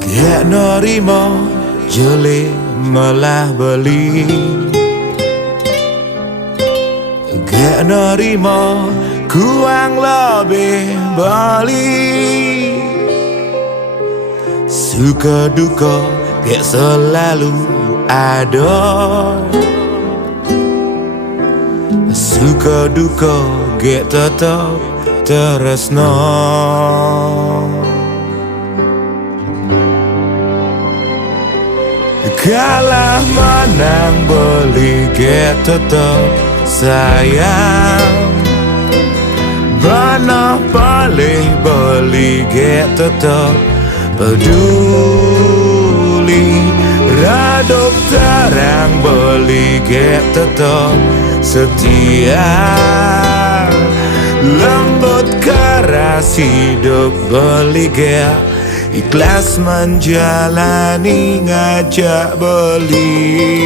Gak nerimo jeli malah beli, gak nerimo kurang lebih beli. Suka duka gak selalu ada, suka duka gak tetap tresno. Kalah menang beli gak tetap sayang, benar boleh beli gak tetap peduli. Redup terang beli gak tetap setia, lembut keras hidup beli gak ikhlas menjalani ngajak beli.